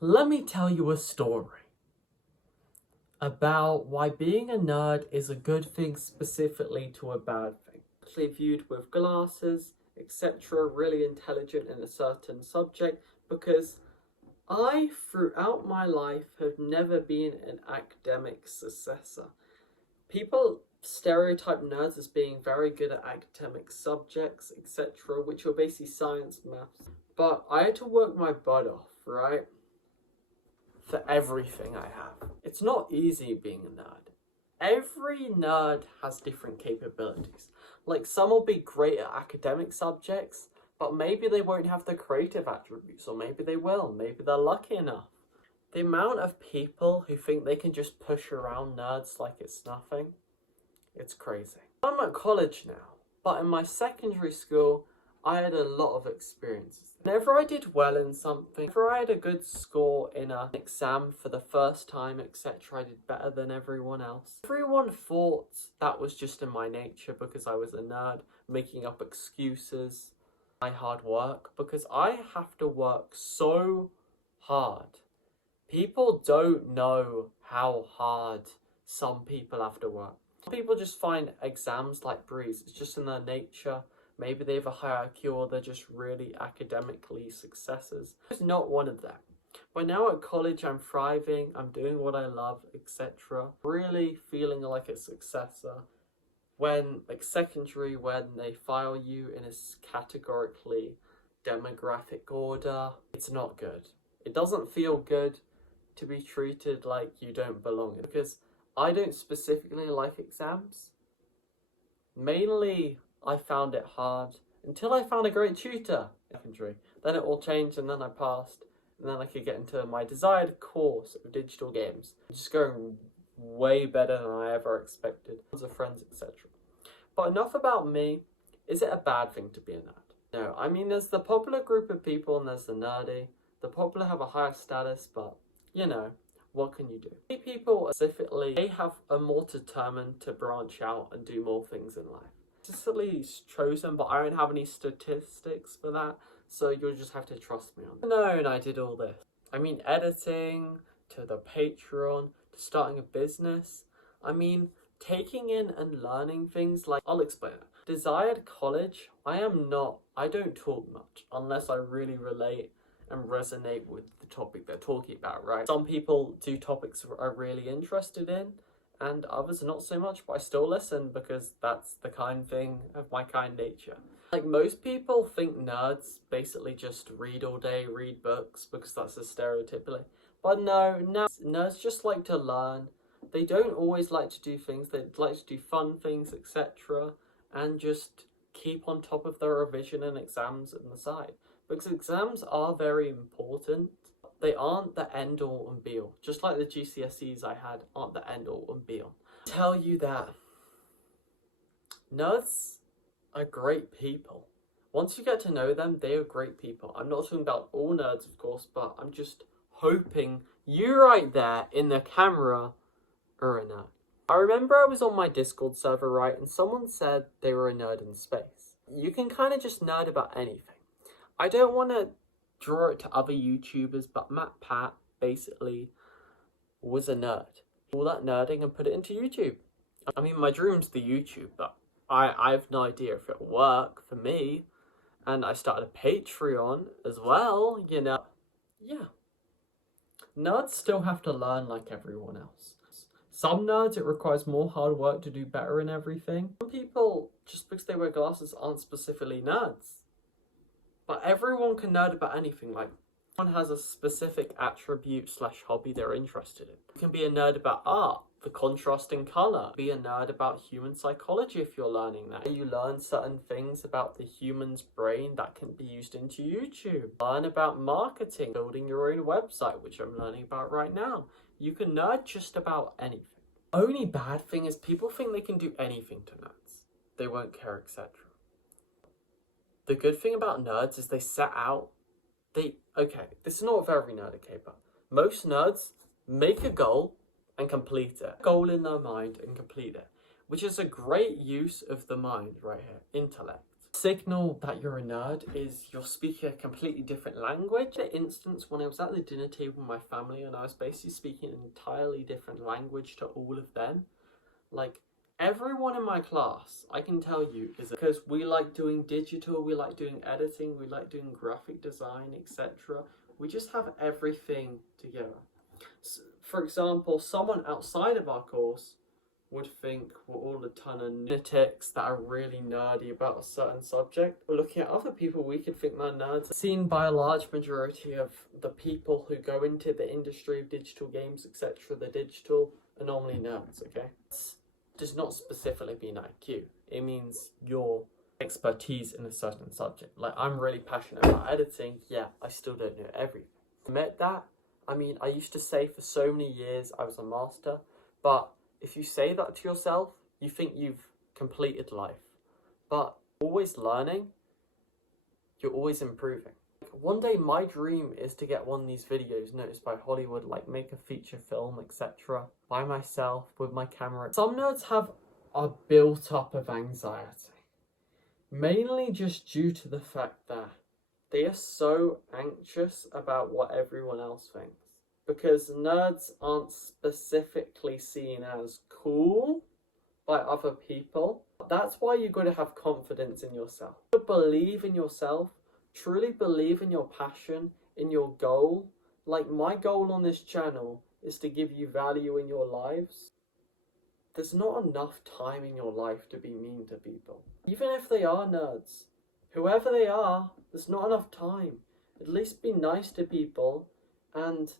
let me tell you a story about why being a nerd is a good thing specifically to a bad thing. Actually viewed with glasses, etc., really intelligent in a certain subject, because I, throughout my life, have never been an academic successor. People stereotype nerds as being very good at academic subjects, etc., which are basically science, maths. But I had to work my butt off, right? For everything I have. It's not easy being a nerd. Every nerd has different capabilities. Like, some will be great at academic subjects, but maybe they won't have the creative attributes, or maybe they will. Maybe they're lucky enough. The amount of people who think they can just push around nerds like it's nothing, it's crazy. I'm at college now, but in my secondary school, I had a lot of experiences. Whenever I did well in something, whenever I had a good score in an exam for the first time, etc., I did better than everyone else. Everyone thought that was just in my nature because I was a nerd, making up excuses. My hard work, because I have to work so hard. People don't know how hard some people have to work. Some people just find exams like breeze. It's just in their nature. Maybe they have a hierarchy, or they're just really academically successes. I was not one of them. But now at college, I'm thriving, I'm doing what I love, etc. Really feeling like a successor. When, like secondary, when they file you in a categorically demographic order, it's not good. It doesn't feel good to be treated like you don't belong, because I don't specifically like exams. Mainly, I found it hard until I found a great tutor in secondary. Then it all changed, and then I passed, and then I could get into my desired course of digital games. Just going way better than I ever expected. Lots of friends, etc. But enough about me. Is it a bad thing to be a nerd? No, I mean, there's the popular group of people and there's the nerdy. The popular have a higher status, but you know, what can you do? People specifically, they are more determined to branch out and do more things in life. Statistically chosen, but I don't have any statistics for that, so you'll just have to trust me on that. No, and I did all this. I mean, editing, to the Patreon, to starting a business. I mean, taking in and learning things like, I'll explain it. Desired college, I don't talk much unless I really relate and resonate with the topic they're talking about, right? Some people do topics are really interested in, and others not so much, but I still listen because that's the kind thing of my kind nature. Like, most people think nerds basically just read all day, read books, because that's a stereotypically. But no, nerds just like to learn. They don't always like to do things, they like to do fun things, etc. And just keep on top of their revision and exams on the side. Because exams are very important. They aren't the end all and be all. Just like the GCSEs I had aren't the end all and be all. I tell you that nerds are great people. Once you get to know them, they are great people. I'm not talking about all nerds, of course, but I'm just hoping you right there in the camera are a nerd. I remember I was on my Discord server, right, and someone said they were a nerd in space. You can kind of just nerd about anything. I don't want to draw it to other YouTubers, but Matt Pat basically was a nerd. All that nerding and put it into YouTube. I mean, my dream's the YouTube, but I have no idea if it'll work for me. And I started a Patreon as well, you know. Yeah. Nerds still have to learn like everyone else. Some nerds, it requires more hard work to do better in everything. Some people, just because they wear glasses, aren't specifically nerds. But everyone can nerd about anything. Like, everyone has a specific attribute / hobby they're interested in. You can be a nerd about art, the contrast in colour. Be a nerd about human psychology if you're learning that. You learn certain things about the human's brain that can be used into YouTube. Learn about marketing, building your own website, which I'm learning about right now. You can nerd just about anything. Only bad thing is people think they can do anything to nerds. They won't care, etc. The good thing about nerds is they set out, okay, this is not very nerd, okay, but most nerds make a goal and complete it. Goal in their mind and complete it, which is a great use of the mind right here, intellect. signal that you're a nerd is you're speaking a completely different language. For instance, when I was at the dinner table with my family and I was basically speaking an entirely different language to all of them, like everyone in my class, I can tell you, is because we like doing digital, we like doing editing, we like doing graphic design, etc. We just have everything together. So, for example, someone outside of our course would think we're all a ton of lunatics that are really nerdy about a certain subject. But looking at other people, we could think they're nerds. Seen by a large majority of the people who go into the industry of digital games, etc., the digital are normally nerds, okay? This does not specifically mean IQ. It means your expertise in a certain subject. Like, I'm really passionate about editing. Yeah, I still don't know everything. Admit that. I mean, I used to say for so many years I was a master, but if you say that to yourself, you think you've completed life. But always learning, you're always improving. One day my dream is to get one of these videos noticed by Hollywood, like make a feature film, etc. by myself with my camera. Some nerds have a built-up of anxiety, mainly just due to the fact that they are so anxious about what everyone else thinks. Because nerds aren't specifically seen as cool by other people. That's why you've got to have confidence in yourself. Believe in yourself, truly believe in your passion, in your goal. Like, my goal on this channel is to give you value in your lives. There's not enough time in your life to be mean to people. Even if they are nerds, whoever they are, there's not enough time. At least be nice to people. And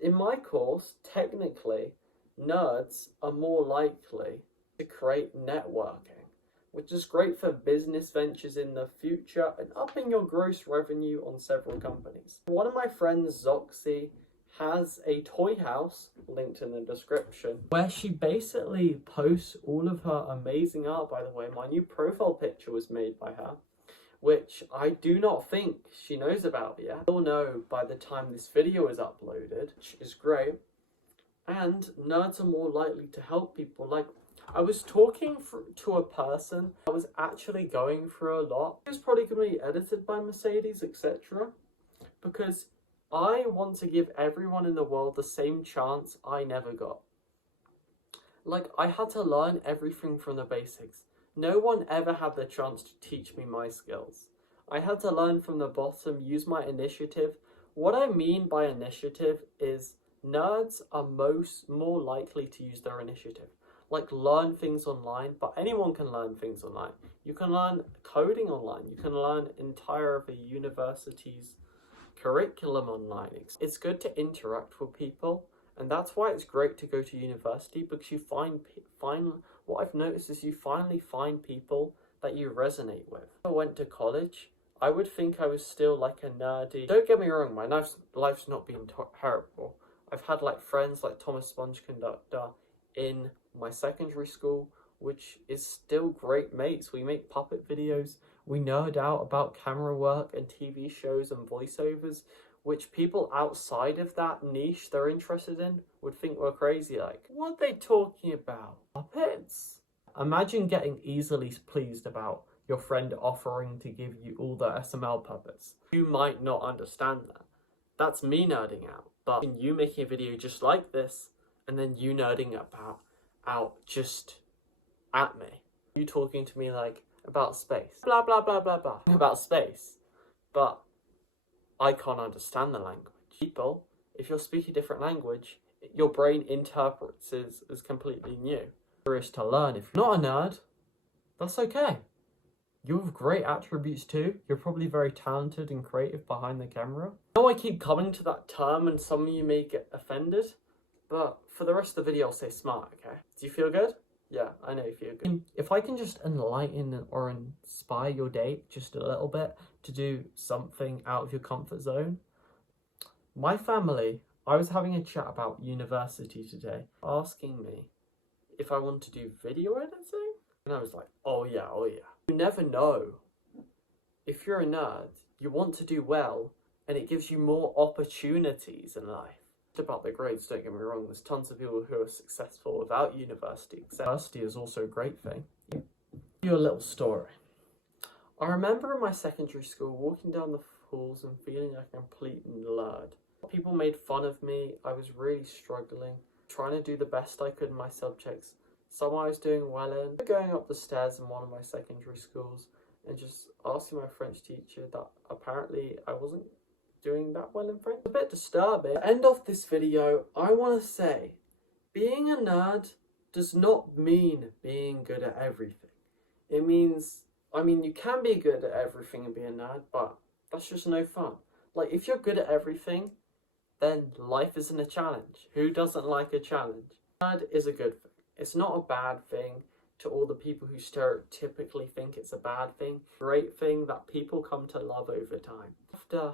in my course, technically, nerds are more likely to create networking, which is great for business ventures in the future and upping your gross revenue on several companies. One of my friends, Zoxy, has a toy house, linked in the description, where she basically posts all of her amazing art. By the way, my new profile picture was made by her, which I do not think she knows about yet. You'll know by the time this video is uploaded, which is great. And nerds are more likely to help people. Like, I was talking to a person that was actually going through a lot. It was probably going to be edited by Mercedes, etc. Because I want to give everyone in the world the same chance I never got. Like, I had to learn everything from the basics. No one ever had the chance to teach me my skills. I had to learn from the bottom, use my initiative. What I mean by initiative is nerds are more likely to use their initiative. Like, learn things online, but anyone can learn things online. You can learn coding online. You can learn of a university's curriculum online. It's good to interact with people. And that's why it's great to go to university, because you find what I've noticed is you finally find people that you resonate with. If I went to college, I would think I was still like a nerdy. Don't get me wrong, my life's not been terrible. I've had like friends like Thomas Sponge Conductor in my secondary school, which is still great mates. We make puppet videos, we nerd out about camera work and TV shows and voiceovers, which people outside of that niche they're interested in would think we're crazy. Like, what are they talking about? Puppets? Imagine getting easily pleased about your friend offering to give you all the SML puppets. You might not understand that. That's me nerding out. But you making a video just like this, and then you nerding out just at me. You talking to me like about space. Blah, blah, blah, blah, blah. About space. But I can't understand the language. People, if you're speaking a different language, your brain interprets as completely new. Curious to learn. If you're not a nerd, that's okay. You have great attributes too. You're probably very talented and creative behind the camera. I know I keep coming to that term and some of you may get offended, but for the rest of the video I'll say smart, okay? Do you feel good? Yeah, I know you feel good. If I can just enlighten or inspire your day just a little bit to do something out of your comfort zone. My family, I was having a chat about university today, asking me if I want to do video editing. And I was like, oh yeah. You never know. If you're a nerd, you want to do well, and it gives you more opportunities in life. About the grades, don't get me wrong, there's tons of people who are successful without university. University is also a great thing. Give you a little story. I remember in my secondary school walking down the halls and feeling like a complete nerd. People made fun of me. I was really struggling, trying to do the best I could in my subjects. Some I was doing well in. Going up the stairs in one of my secondary schools and just asking my French teacher that apparently I wasn't doing that well in French. It's a bit disturbing. At the end of this video, I want to say, being a nerd does not mean being good at everything. It means, you can be good at everything and be a nerd, but that's just no fun. Like, if you're good at everything, then life isn't a challenge. Who doesn't like a challenge? Nerd is a good thing. It's not a bad thing to all the people who stereotypically think it's a bad thing. Great thing that people come to love over time. You have to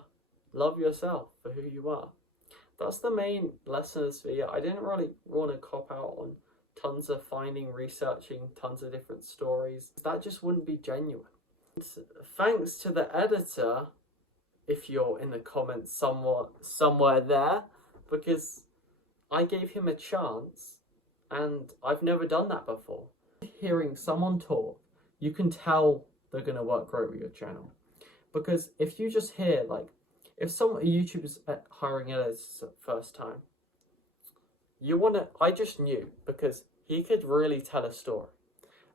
love yourself for who you are. That's the main lesson of this video. I didn't really want to cop out on tons of researching tons of different stories. That just wouldn't be genuine. Thanks to the editor, if you're in the comments somewhere there, because I gave him a chance and I've never done that before. Hearing someone talk, you can tell they're going to work great with your channel. Because if you just hear, like, if a YouTuber's hiring editors first time, I just knew, because he could really tell a story.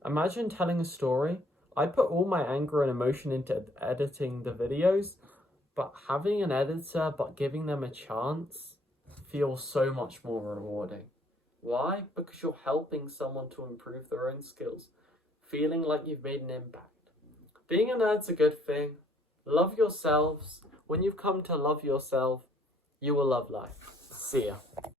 Imagine telling a story. I put all my anger and emotion into editing the videos, but having an editor, but giving them a chance, feels so much more rewarding. Why? Because you're helping someone to improve their own skills, feeling like you've made an impact. Being a nerd's a good thing. Love yourselves. When you've come to love yourself, you will love life. See ya.